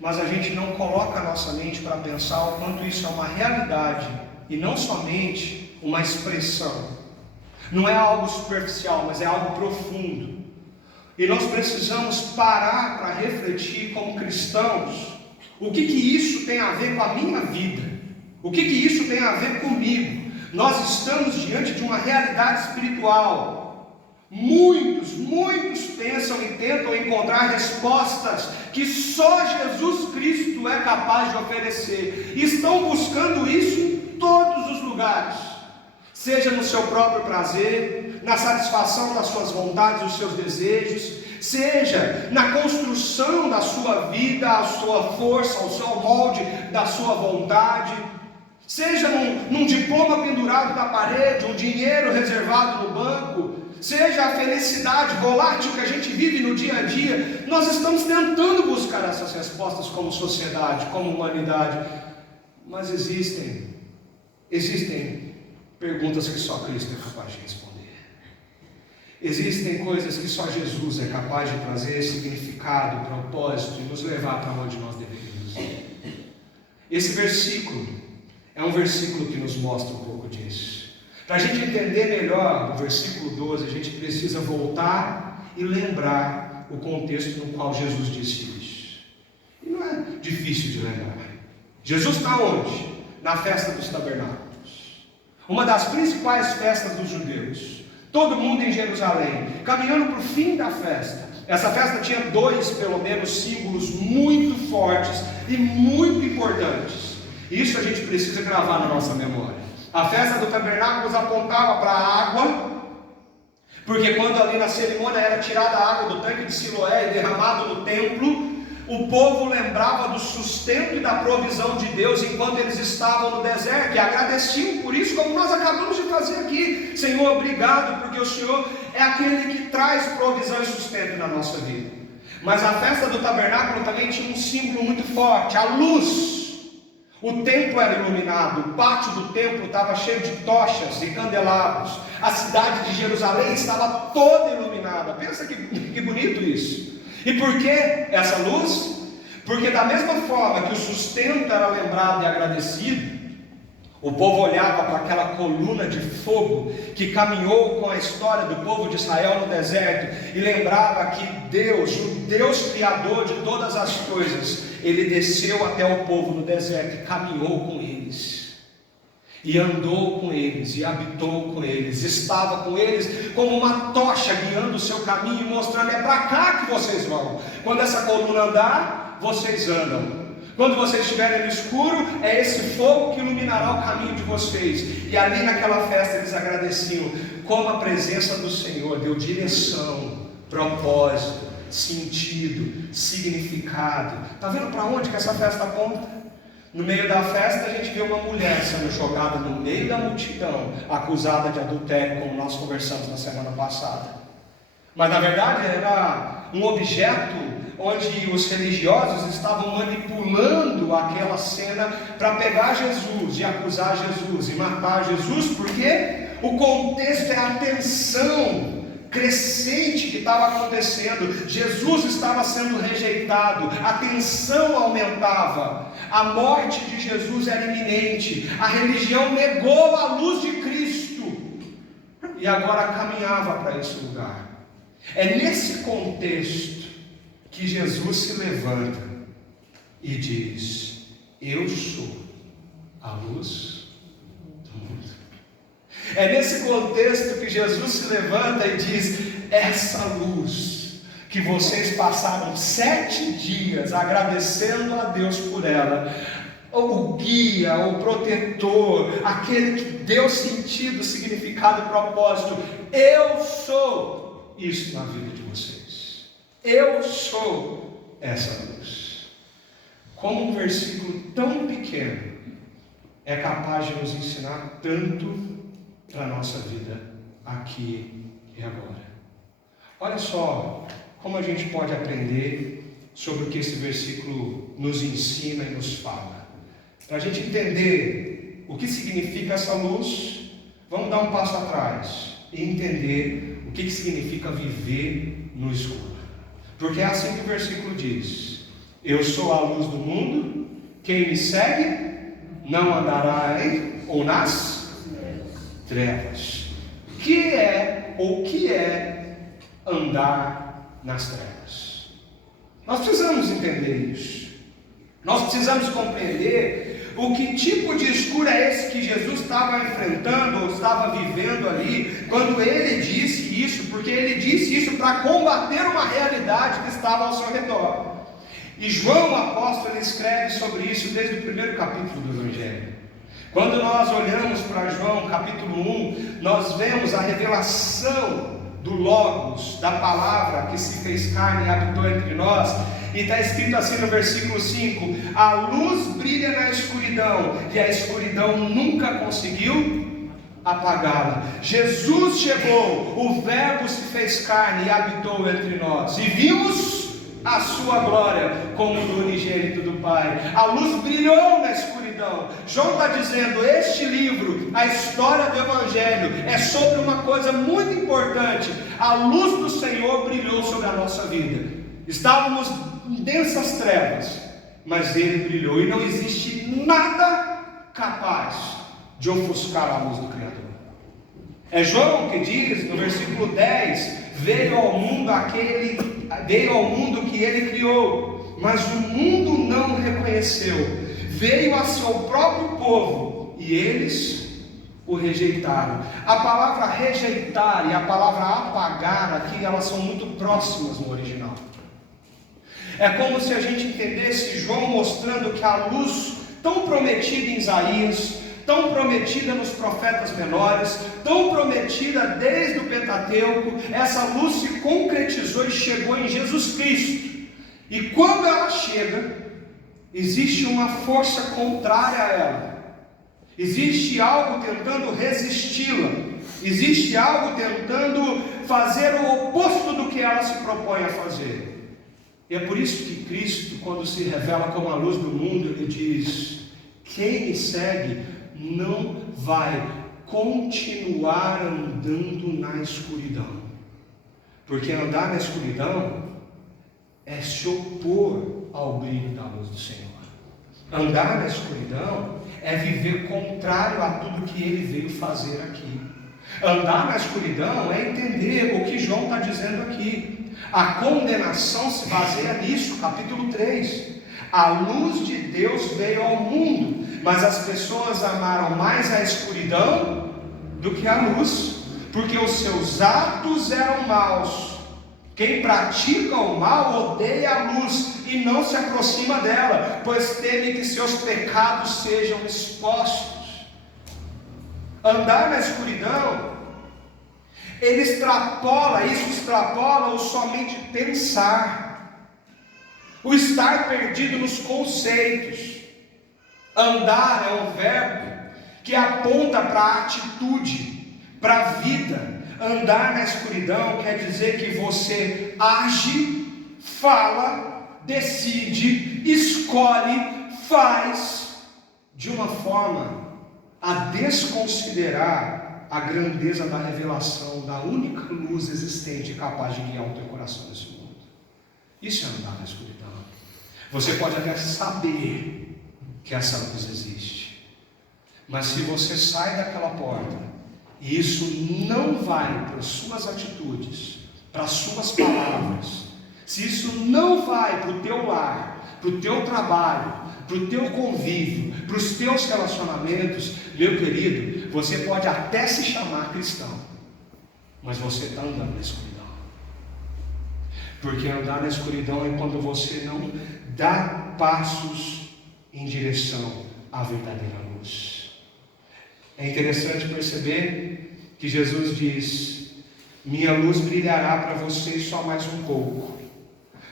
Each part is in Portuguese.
mas a gente não coloca a nossa mente para pensar o quanto isso é uma realidade e não somente uma expressão. Não é algo superficial, mas é algo profundo. E nós precisamos parar para refletir como cristãos, o que isso tem a ver com a minha vida? O que isso tem a ver comigo? Nós estamos diante de uma realidade espiritual. Muitos pensam e tentam encontrar respostas que só Jesus Cristo é capaz de oferecer. E estão buscando isso em todos os lugares. Seja no seu próprio prazer, na satisfação das suas vontades, dos seus desejos, seja na construção da sua vida, a sua força, o seu molde da sua vontade, seja num diploma pendurado na parede, um dinheiro reservado no banco, seja a felicidade volátil que a gente vive no dia a dia. Nós estamos tentando buscar essas respostas como sociedade, como humanidade, mas existem perguntas que só Cristo é capaz de responder. Existem coisas que só Jesus é capaz de trazer significado, propósito e nos levar para onde nós deveríamos ir. Esse versículo é um versículo que nos mostra um pouco disso. Para a gente entender melhor o versículo 12, a gente precisa voltar e lembrar o contexto no qual Jesus disse isso. E não é difícil de lembrar. Jesus está onde? Na festa dos tabernáculos, uma das principais festas dos judeus. Todo mundo em Jerusalém, caminhando para o fim da festa. Essa festa tinha pelo menos, símbolos muito fortes e muito importantes. Isso a gente precisa gravar na nossa memória. A festa do tabernáculos apontava para a água, porque quando ali na cerimônia era tirada a água do tanque de Siloé e derramada no templo, o povo lembrava do sustento e da provisão de Deus enquanto eles estavam no deserto, e agradeciam por isso, como nós acabamos de fazer aqui. Senhor, obrigado, porque o Senhor é aquele que traz provisão e sustento na nossa vida. Mas a festa do tabernáculo também tinha um símbolo muito forte, a luz. O templo era iluminado, o pátio do templo estava cheio de tochas e candelabros, a cidade de Jerusalém estava toda iluminada. Pensa que bonito isso. E por que essa luz? Porque da mesma forma que o sustento era lembrado e agradecido, o povo olhava para aquela coluna de fogo que caminhou com a história do povo de Israel no deserto e lembrava que Deus, o Deus criador de todas as coisas, ele desceu até o povo no deserto e caminhou com eles, e andou com eles, e habitou com eles, estava com eles como uma tocha guiando o seu caminho, mostrando: é para cá que vocês vão. Quando essa coluna andar, vocês andam. Quando vocês estiverem no escuro, é esse fogo que iluminará o caminho de vocês. E ali naquela festa eles agradeciam, como a presença do Senhor deu direção, propósito, sentido, significado. Está vendo para onde que essa festa aponta? No meio da festa a gente vê uma mulher sendo jogada no meio da multidão, acusada de adultério, como nós conversamos na semana passada. Mas na verdade era um objeto onde os religiosos estavam manipulando aquela cena para pegar Jesus e acusar Jesus e matar Jesus, porque o contexto é a tensão crescente que estava acontecendo. Jesus estava sendo rejeitado, a tensão aumentava, a morte de Jesus era iminente, a religião negou a luz de Cristo e agora caminhava para esse lugar. É nesse contexto que Jesus se levanta e diz: eu sou a luz do mundo. É nesse contexto que Jesus se levanta e diz: essa luz que vocês passaram 7 dias agradecendo a Deus por ela, o guia, o protetor, aquele que deu sentido, significado e propósito, eu sou isso na vida de vocês. Eu sou essa luz. Como um versículo tão pequeno é capaz de nos ensinar tanto para a nossa vida aqui e agora. Olha só como a gente pode aprender sobre o que esse versículo nos ensina e nos fala. Para a gente entender o que significa essa luz, vamos dar um passo atrás e entender o que significa viver no escuro. Porque é assim que o versículo diz: Eu sou a luz do mundo, quem me segue não andará ou nas trevas. O que é andar nas trevas? Nós precisamos entender isso. Nós precisamos compreender o que tipo de escuro é esse que Jesus estava enfrentando ou estava vivendo ali, quando ele disse isso, porque ele disse isso para combater uma realidade que estava ao seu redor. E João, o apóstolo, ele escreve sobre isso desde o primeiro capítulo do Evangelho. Quando nós olhamos para João capítulo 1, nós vemos a revelação do Logos, da palavra que se fez carne e habitou entre nós, e está escrito assim no versículo 5: a luz brilha na escuridão, e a escuridão nunca conseguiu apagá-la. Jesus chegou, o Verbo se fez carne e habitou entre nós, e vimos a sua glória como do unigênito do Pai. A luz brilhou na escuridão. João está dizendo, este livro, a história do Evangelho, é sobre uma coisa muito importante. A luz do Senhor brilhou sobre a nossa vida. Estávamos em densas trevas, mas ele brilhou, e não existe nada capaz de ofuscar a luz do Criador. É João que diz no versículo 10: veio ao mundo que ele criou, mas o mundo não o reconheceu. Veio a seu próprio povo, e eles o rejeitaram. A palavra rejeitar e a palavra apagar aqui, elas são muito próximas no original. É como se a gente entendesse João mostrando que a luz tão prometida em Isaías, tão prometida nos profetas menores, tão prometida desde o Pentateuco, essa luz se concretizou e chegou em Jesus Cristo. E quando ela chega, existe uma força contrária a ela, existe algo tentando resisti-la, existe algo tentando fazer o oposto do que ela se propõe a fazer. E é por isso que Cristo, quando se revela como a luz do mundo, ele diz: quem me segue não vai continuar andando na escuridão, porque andar na escuridão é se opor ao brilho da luz do Senhor. Andar na escuridão é viver contrário a tudo que ele veio fazer aqui. Andar na escuridão é entender o que João está dizendo aqui. A condenação se baseia nisso, capítulo 3. A luz de Deus veio ao mundo, mas as pessoas amaram mais a escuridão do que a luz, porque os seus atos eram maus. Quem pratica o mal odeia a luz e não se aproxima dela, pois teme que seus pecados sejam expostos. Andar na escuridão, isso extrapola o somente pensar, o estar perdido nos conceitos. Andar é um verbo que aponta para a atitude, para a vida. Andar na escuridão quer dizer que você age, fala, decide, escolhe, faz de uma forma a desconsiderar a grandeza da revelação da única luz existente capaz de guiar o teu coração nesse mundo. Isso é andar na escuridão. Você pode até saber que essa luz existe, mas se você sai daquela porta e isso não vai para as suas atitudes, para as suas palavras, se isso não vai para o teu lar, para o teu trabalho, para o teu convívio, para os teus relacionamentos, meu querido, você pode até se chamar cristão, mas você está andando na escuridão. Porque andar na escuridão é quando você não dá passos em direção à verdadeira luz. É interessante perceber que Jesus diz: minha luz brilhará para vocês só mais um pouco.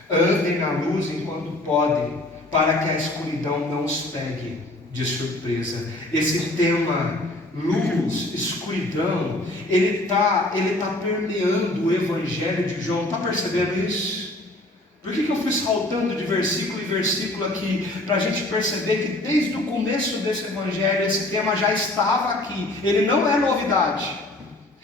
Andem na luz enquanto podem, para que a escuridão não os pegue de surpresa. Esse tema luz, escuridão, ele tá permeando o Evangelho de João. Está percebendo isso? Por que eu fui saltando de versículo em versículo aqui? Para a gente perceber que desde o começo desse Evangelho, esse tema já estava aqui. Ele não é novidade.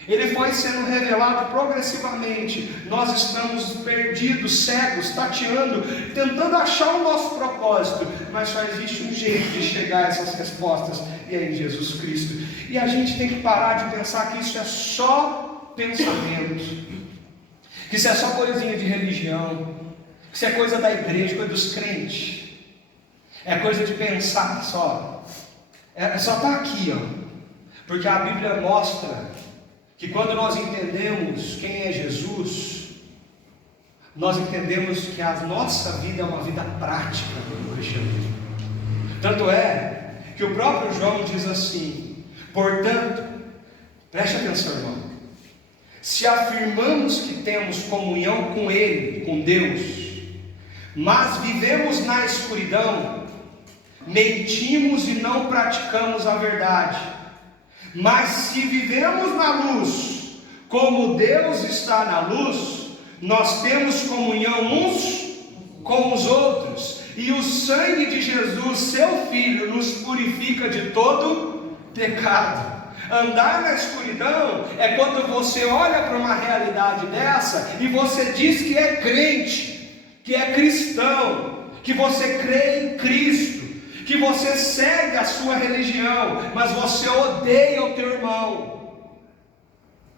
Ele foi sendo revelado progressivamente. Nós estamos perdidos, cegos, tateando, tentando achar o nosso propósito, mas só existe um jeito de chegar a essas respostas, e é em Jesus Cristo. E a gente tem que parar de pensar que isso é só pensamento, que isso é só coisinha de religião, que isso é coisa da igreja, coisa dos crentes, é coisa de pensar só, só está aqui, porque a Bíblia mostra que quando nós entendemos quem é Jesus, nós entendemos que a nossa vida é uma vida prática do cristianismo. Tanto é que o próprio João diz assim: portanto, preste atenção, irmão, se afirmamos que temos comunhão com Ele, com Deus, mas vivemos na escuridão, mentimos e não praticamos a verdade. Mas se vivemos na luz, como Deus está na luz, nós temos comunhão uns com os outros, e o sangue de Jesus, seu Filho, nos purifica de todo pecado. Andar na escuridão é quando você olha para uma realidade dessa e você diz que é crente, que é cristão, que você crê em Cristo, que você segue a sua religião, mas você odeia o teu irmão.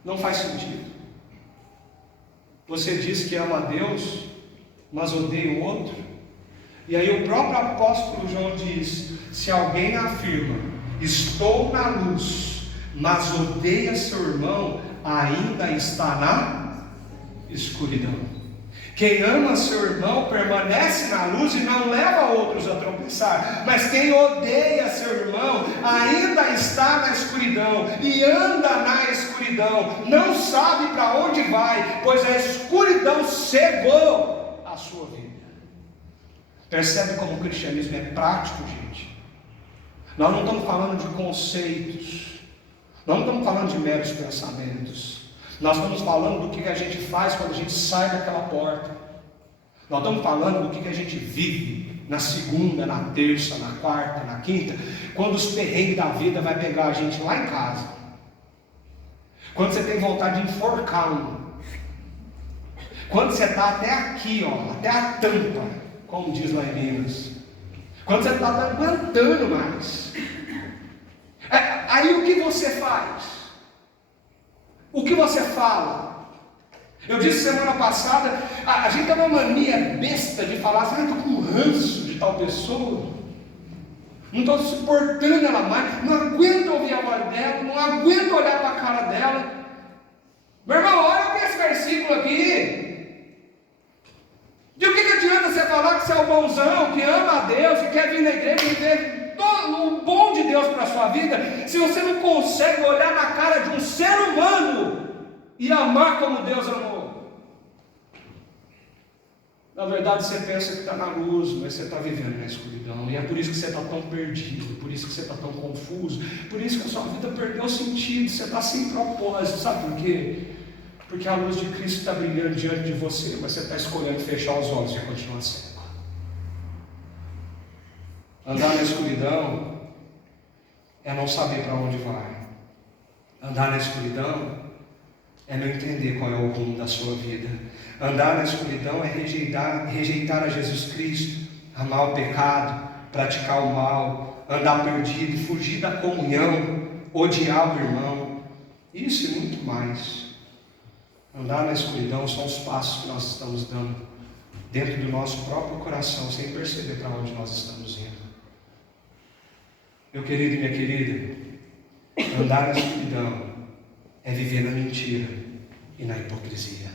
Não faz sentido. Você diz que ama a Deus, mas odeia o outro. E aí o próprio apóstolo João diz: se alguém afirma, estou na luz, mas odeia seu irmão, ainda está na escuridão. Quem ama seu irmão permanece na luz e não leva outros a tropeçar. Mas quem odeia seu irmão ainda está na escuridão e anda na escuridão. Não sabe para onde vai, pois a escuridão cegou a sua vida. Percebe como o cristianismo é prático, gente? Nós não estamos falando de conceitos. Nós não estamos falando de meros pensamentos. Nós estamos falando do que a gente faz quando a gente sai daquela porta. Nós estamos falando do que a gente vive na segunda, na terça, na quarta, na quinta, quando os perrengues da vida vai pegar a gente lá em casa. Quando você tem vontade de enforcar um. Quando você está até aqui, até a tampa, como diz lá em Minas. Quando você está aguentando mais. Aí o que você faz? O que você fala? Eu disse semana passada, a gente tem uma mania besta de falar assim: estou com ranço de tal pessoa, não estou suportando ela mais, não aguento ouvir a voz dela, não aguento olhar para a cara dela. Meu irmão, olha para esse versículo aqui. De o que adianta você falar que você é o bonzão, que ama a Deus, que quer vir na igreja e viver o bom de Deus para a sua vida, se você não consegue olhar na cara de um ser humano e amar como Deus amou? Na verdade você pensa que está na luz, mas você está vivendo na escuridão, e é por isso que você está tão perdido, por isso que você está tão confuso, por isso que a sua vida perdeu sentido, você está sem propósito. Sabe por quê? Porque a luz de Cristo está brilhando diante de você, mas você está escolhendo fechar os olhos e continuar cego. Andar na escuridão é não saber para onde vai. Andar na escuridão é não entender qual é o rumo da sua vida. Andar na escuridão é rejeitar a Jesus Cristo, amar o pecado, praticar o mal, andar perdido, fugir da comunhão, odiar o irmão. Isso e muito mais. Andar na escuridão são os passos que nós estamos dando dentro do nosso próprio coração, sem perceber para onde nós estamos indo. Meu querido e minha querida, andar na escuridão é viver na mentira e na hipocrisia.